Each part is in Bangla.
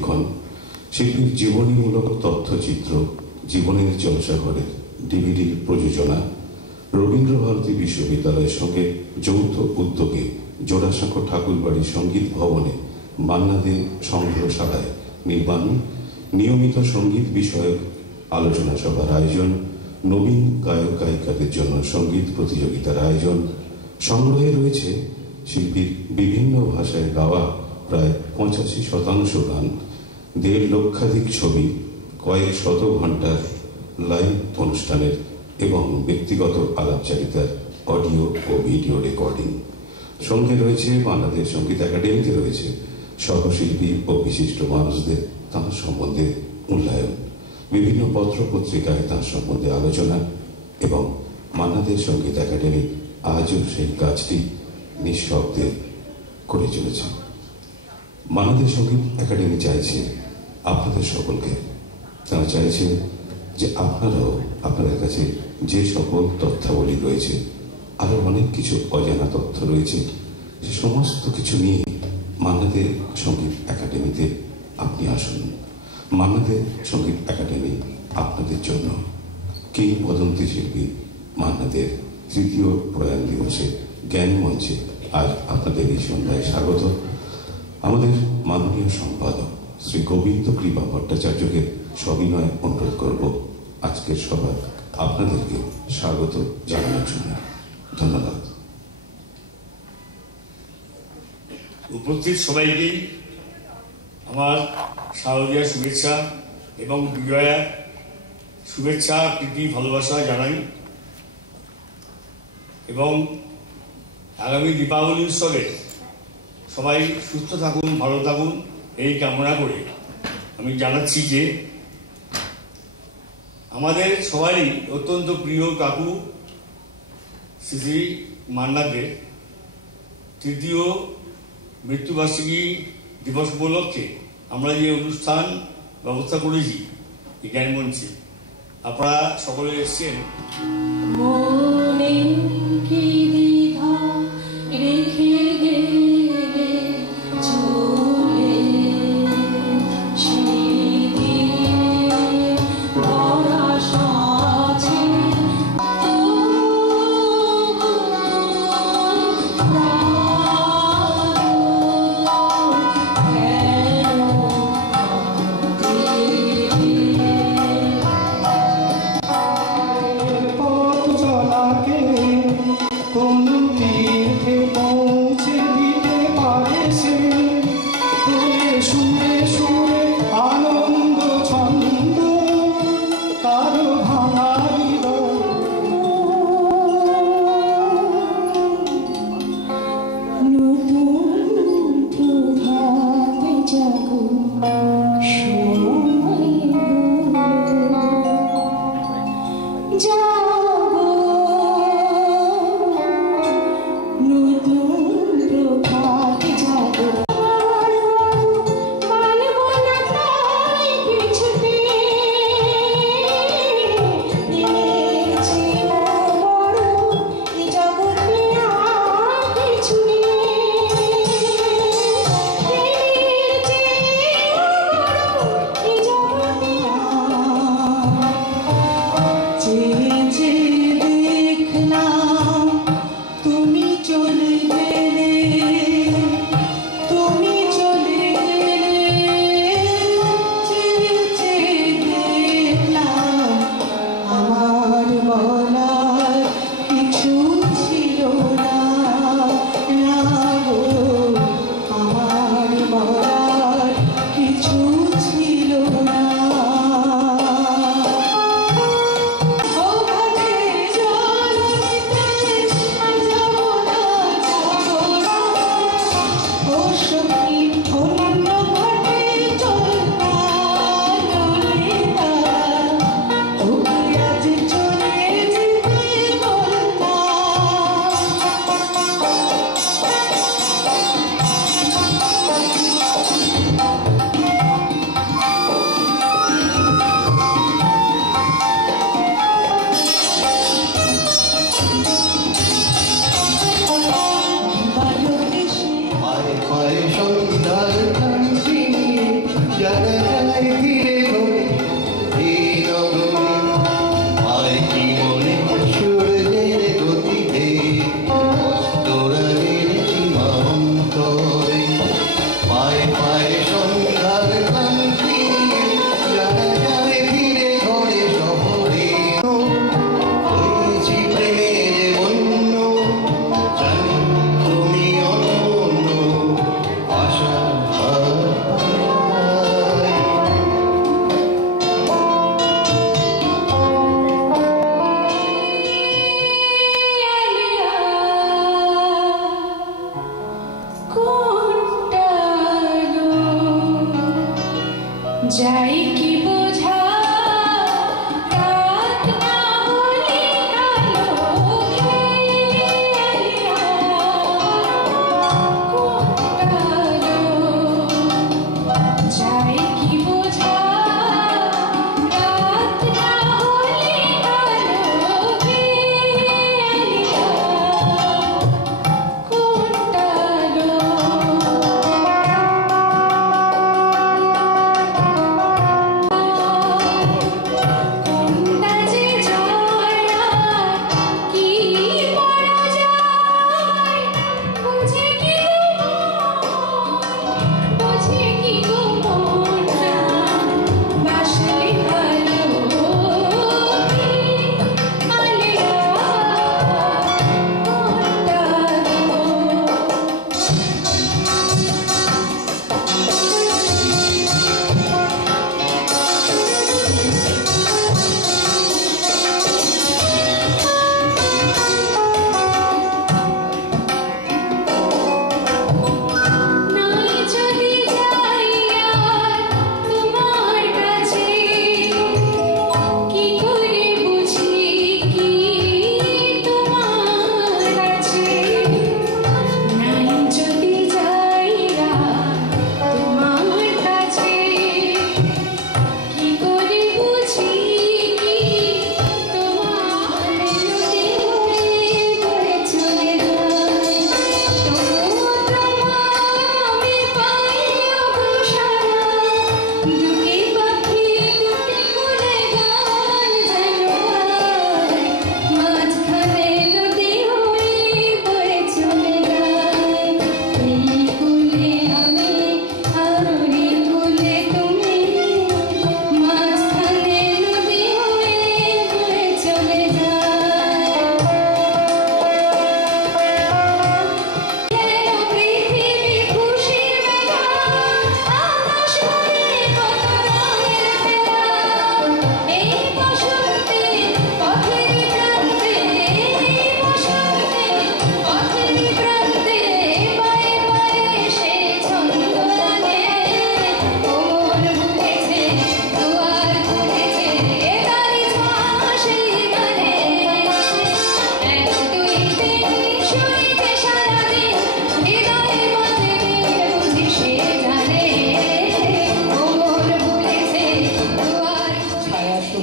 এখন শিল্পীর জীবনীমূলক তথ্যচিত্র জীবনের জলসাঘরের ডিভিডির প্রযোজনা রবীন্দ্রভারতী বিশ্ববিদ্যালয়ের সঙ্গে যৌথ উদ্যোগে জোড়াসাঁকো ঠাকুরবাড়ি সঙ্গীত ভবনে মান্না দে সংগ্রহশালায় নির্মাণ, নিয়মিত সঙ্গীত বিষয়ক আলোচনা সভার আয়োজন, নবীন গায়ক গায়িকাদের জন্য সঙ্গীত প্রতিযোগিতার আয়োজন। সংগ্রহে রয়েছে শিল্পীর বিভিন্ন ভাষায় গাওয়া প্রায় 85% গান, 1.5 লক্ষাধিক ছবি, কয়েক শত ঘন্টার লাইভ অনুষ্ঠানের এবং ব্যক্তিগত আলাপচারিতার অডিও ও ভিডিও রেকর্ডিং। সঙ্গে রয়েছে বাংলাদেশ সঙ্গীত একাডেমিতে রয়েছে সহশিল্পী ও বিশিষ্ট মানুষদের তাঁর সম্বন্ধে মূল্যায়ন, বিভিন্ন পত্র পত্রিকায় তাঁর সম্বন্ধে আলোচনা এবং বাংলাদেশ সঙ্গীত একাডেমি আজও সেই কাজটি নিঃশব্দে করে চলেছে। বাংলাদেশ সঙ্গীত একাডেমি চাইছে আপনাদের সকলকে, তারা চাইছে যে আপনারাও আপনাদের কাছে যে সকল তথ্যাবলী রয়েছে, আরো অনেক কিছু অজানা তথ্য রয়েছে, সে সমস্ত কিছু নিয়ে মান্না দে সঙ্গীত একাডেমিতে আপনি আসুন। মান্না দে সঙ্গীত একাডেমি আপনাদের জন্য। কিংবদন্তি শিল্পী মান্না দের 3য় প্রয়াণ দিবসে জ্ঞান মঞ্চে আজ আপনাদের এই সন্ধ্যায় স্বাগত। আমাদের মাননীয় সম্পাদক শ্রী গোবিন্দ কৃপা ভট্টাচার্যকে সবিনয় অনুরোধ করব আজকের সভা আপনাদেরকে স্বাগত জানানোর জন্য। ধন্যবাদ। উপস্থিত সবাইকেই আমার শারদীয়া শুভেচ্ছা এবং বিজয়া শুভেচ্ছা, প্রীতি, ভালোবাসা জানাই এবং আগামী দীপাবলি উৎসবে সবাই সুস্থ থাকুন, ভালো থাকুন এই কামনা করে আমি জানাচ্ছি যে আমাদের সবারই অত্যন্ত প্রিয় কাকু শ্রী মান্না দের 3য় মৃত্যুবার্ষিকী দিবস উপলক্ষে আমরা যে অনুষ্ঠান ব্যবস্থা করেছি এই জ্ঞান মঞ্চে, আপনারা সকলে এসছেন। Con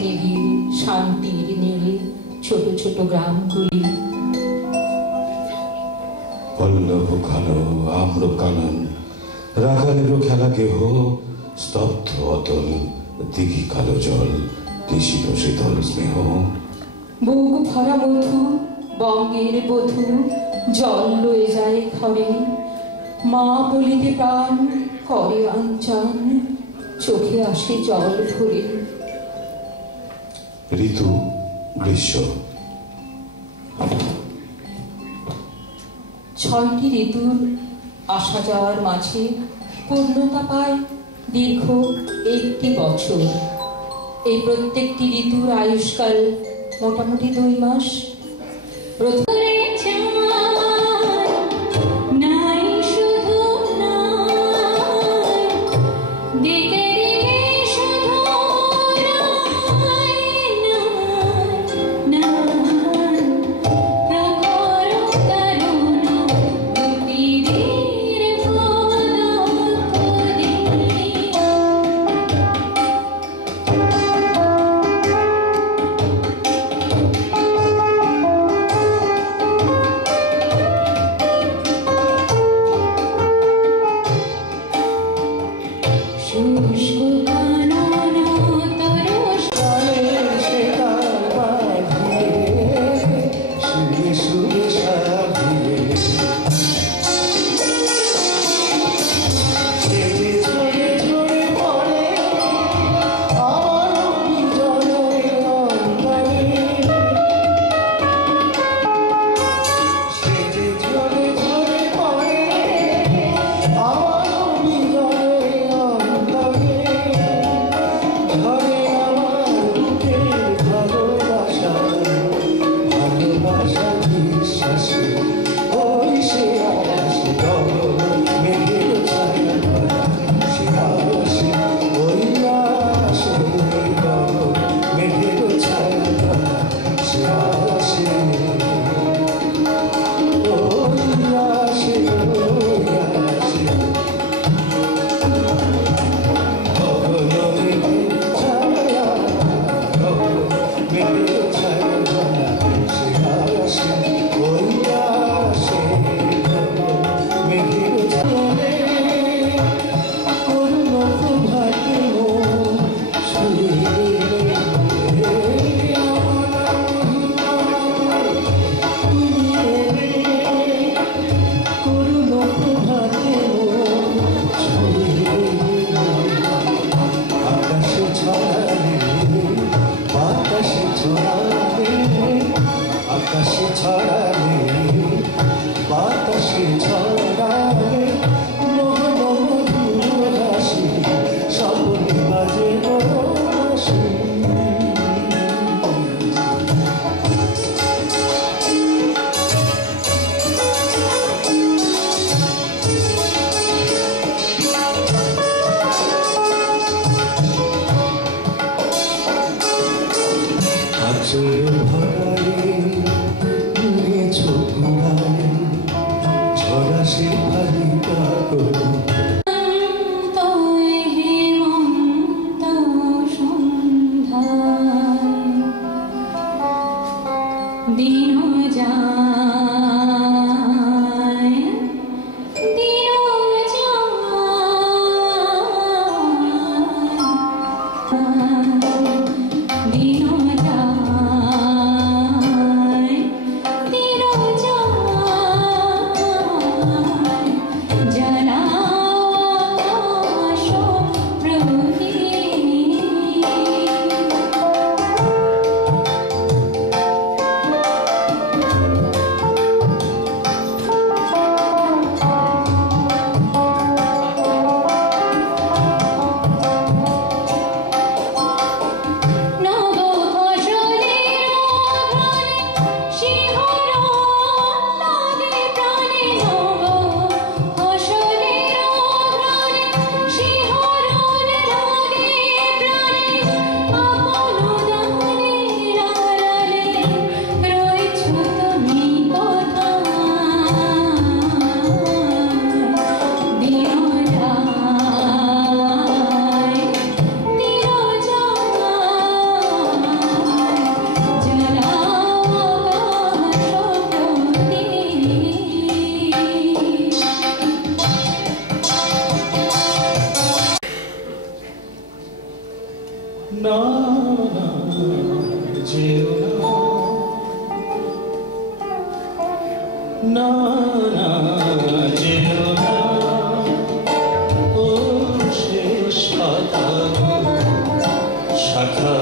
নিবিড় শান্তির নীল ছোট ছোট গ্রামগুলি। পল্লব ঘন আম্র কানন রাখালেরও খেলা কেহ, স্তব্ধ অতল দিঘি কালো জল তিসিত শীতল স্নেহ। বুক ভরা মধু বঙ্গের বধূ জল লয়ে যায় ঘরে, মা বলিতে প্রাণ করে আঞ্চান চোখে আসে জল ভরে। ঋতু গ্রীষ্ম। 6টি ঋতুর আসা যাওয়ার মাঝে পূর্ণতা পায় দীর্ঘ 1টি বছর। এই প্রত্যেকটি ঋতুর আয়ুষ্কাল মোটামুটি 2 মাস।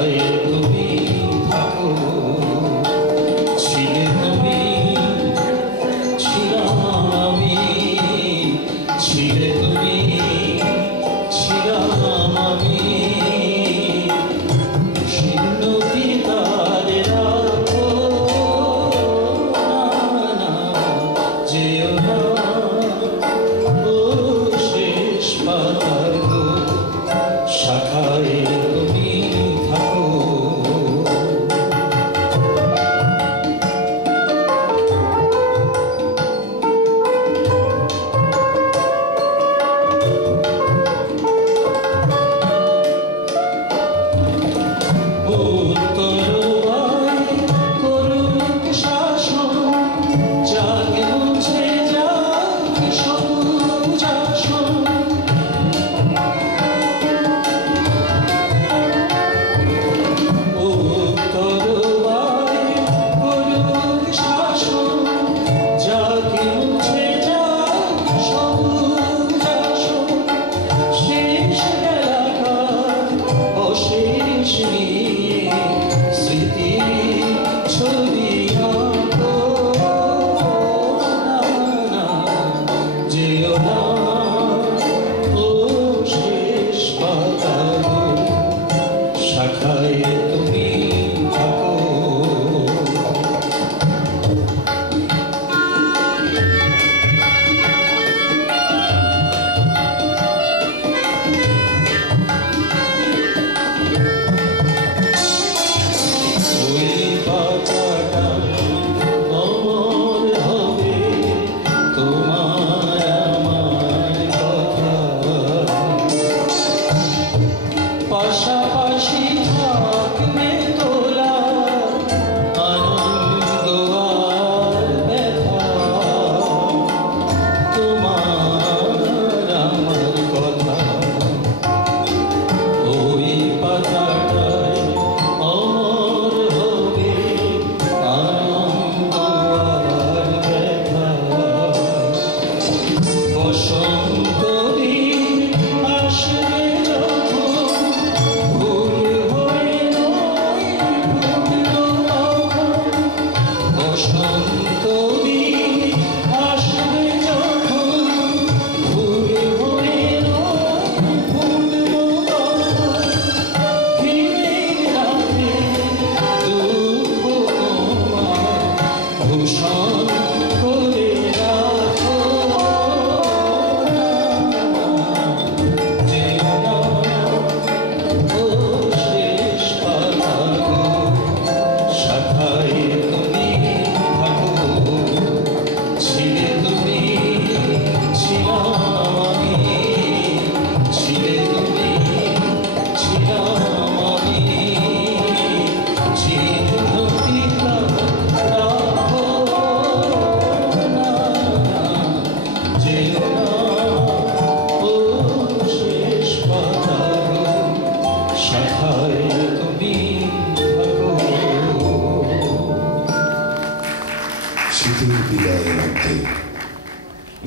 শাখায় তুমি থাকো, ছিলে তুমি, ছিলাম আমি, ছিলে তুমি, ছিলাম আমি, শূন্যতি তারে রাখো না, যেও না ও শেষ পাতার গো, শাখায় তুমি থাকো।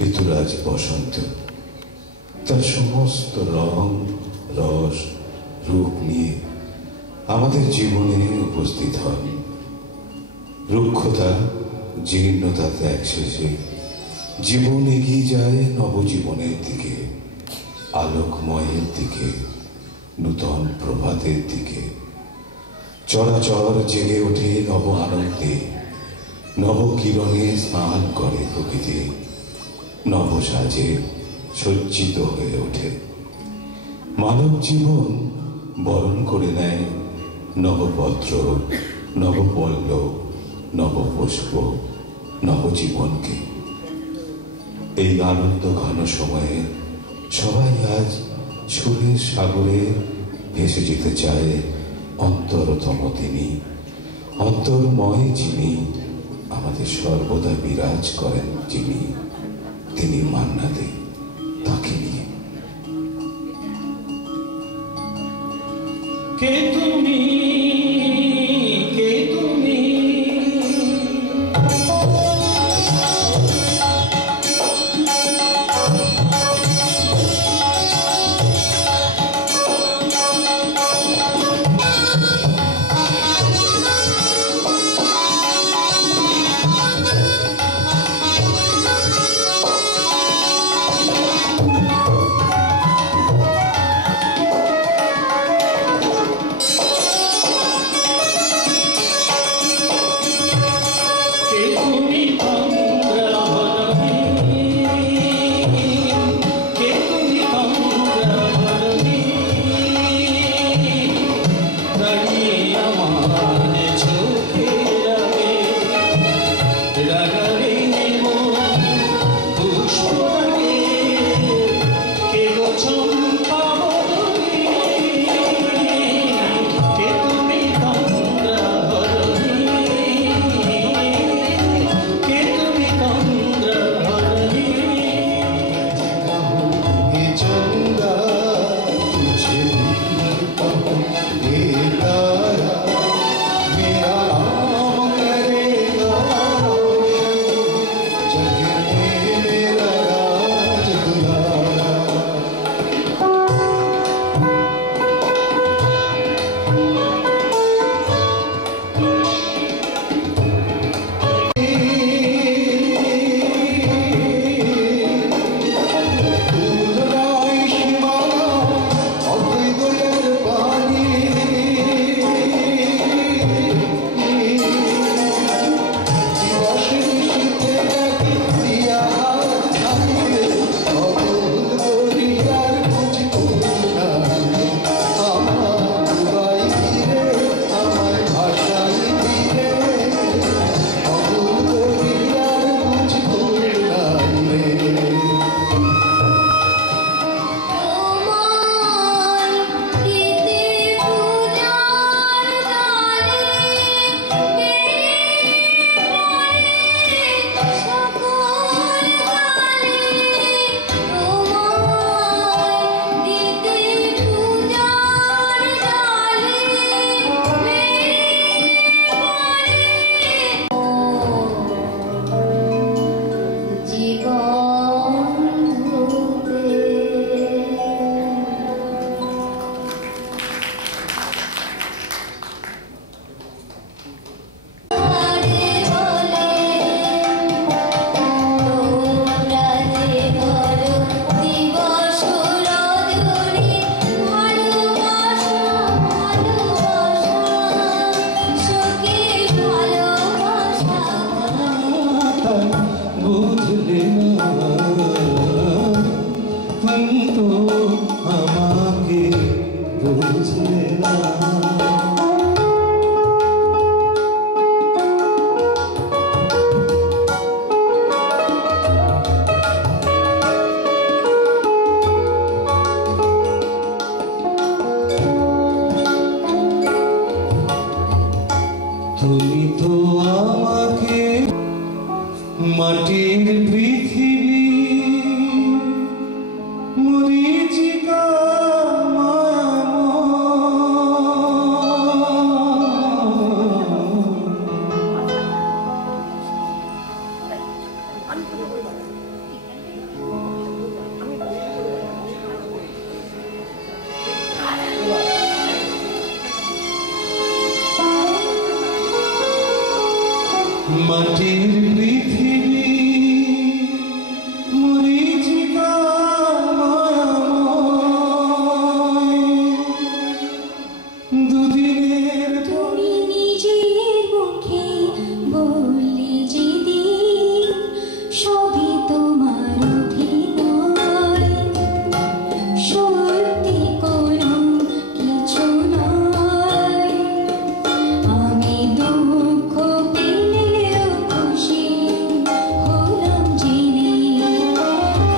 ঋতুরাজ বসন্ত তার সমস্ত রং রস রূপ নিয়ে আমাদের জীবনে উপস্থিত হন। রুক্ষতা জীর্ণতা ত্যাগ শেষে জীবন এগিয়ে যায় নবজীবনের দিকে, আলোকময়ের দিকে, নূতন প্রভাতের দিকে। চরাচর জেগে ওঠে নব আনন্দে, নবকিরণে স্নান করে প্রকৃতি, নবসাজে সজ্জিত হয়ে ওঠে। মানব জীবন বরণ করে নেয় নবপত্র, নবপল্লব, নবপুষ্প, নবজীবনকে। এই আনন্দ ঘন সময়ে সবাই আজ সুরের সাগরে ভেসে যেতে চায় অন্তরতম তিনি, অন্তর্ময় যিনি, আমাদের সর্বদা বিরাজ করেন যিনি, তিনি মান্না দে। তাকে নিয়ে কে তুমি, কে তুমি, তুমি তো আমাকে মাটির পৃথিবী মরীচিকা মাটির পৃথিবী মরীচিকা দুদিনের তুমি নিজের মুখে বললে যেদিন সবই তোমার অভিনয়, সত্যি কোনো কিছু নয়। আমি দুঃখ পেলেও খুশি হলাম জেনে,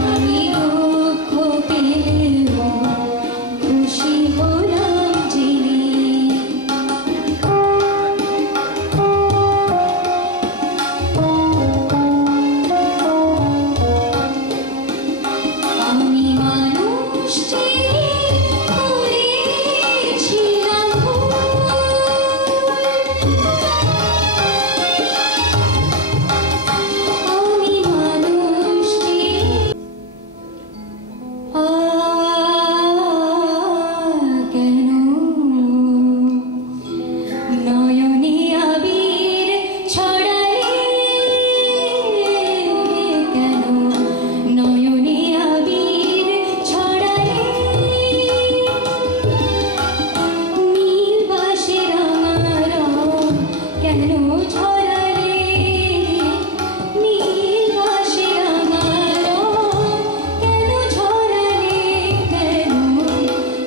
আমি দুঃখ পেলেও খুশি হলাম জেনে। আমি মানুষ করেছিলাম ভুল, আমি মানুষ কেন নয়নে আবির ছড়ালে, কেন নয়নে আবির ছড়ালে, নীল বাঁশে রাঙা রং কেন ঝরালে, নীল বাঁশে রাঙা রং কেন ঝরালে, কেন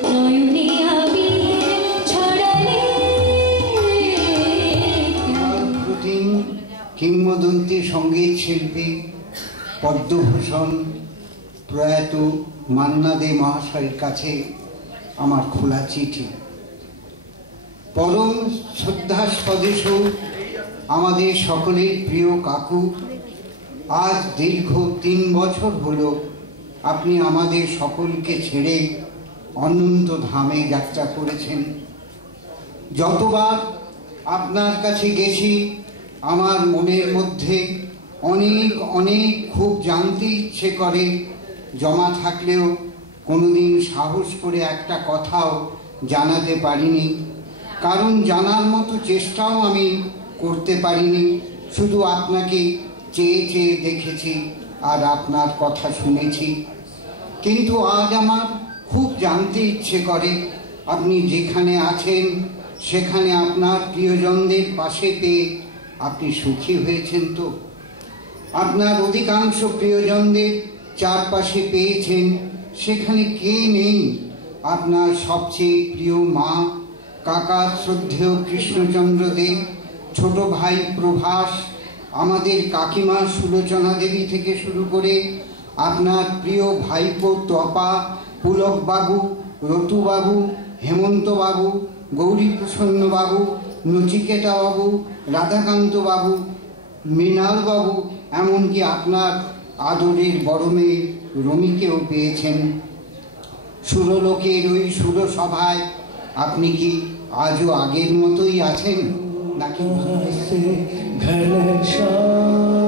নয়নে আবির ছড়ালে, প্রতিম কিংবদন্তি সঙ্গীত শিল্পী পদ্মভূষণ প্রয়াত মান্না দে মহাশয়ের কাছে আমার খোলা চিঠি। পরম শ্রদ্ধাস্পদেশ আমাদের সকলের প্রিয় কাকু, আজ দীর্ঘ 3 বছর হলো আপনি আমাদের সকলকে ছেড়ে অনন্ত ধামে যাত্রা করেছেন। যতবার আপনার কাছে গেছি আমার মনের মধ্যে অনেক অনেক খুব জানতে ইচ্ছে করে, জমা থাকলেও কোনোদিন সাহস করে একটা কথাও জানাতে পারিনি, কারণ জানার মতো চেষ্টাও আমি করতে পারিনি। শুধু আপনাকে চেয়ে চেয়ে দেখেছি আর আপনার কথা শুনেছি। কিন্তু আজ আমার খুব জানতে ইচ্ছে করে, আপনি যেখানে আছেন সেখানে আপনার প্রিয়জনদের পাশে পেয়ে আপনি সুখী হয়েছেন তো? আপনার অধিকাংশ প্রিয়জনদের চারপাশে পেয়েছেন, সেখানে কে নেই আপনার সবচেয়ে প্রিয় মা, কাকা শ্রদ্ধেয় কৃষ্ণচন্দ্র দেব, ছোট ভাই প্রভাস, আমাদের কাকিমা সুলোচনা দেবী থেকে শুরু করে আপনার প্রিয় ভাইপো তপা, পুলকবাবু, রতুবাবু, হেমন্তবাবু, গৌরীপ্রসন্নবাবু, নচিকেতাবাবু, রাধাকান্তবাবু, মৃণালবাবু, এমনকি আপনার আদরের বড় মেয়ে রমিকেও পেয়েছেন। সুরলোকের ওই সুরসভায় আপনি কি আজও আগের মতোই আছেন নাকি? ঘনশ্যাম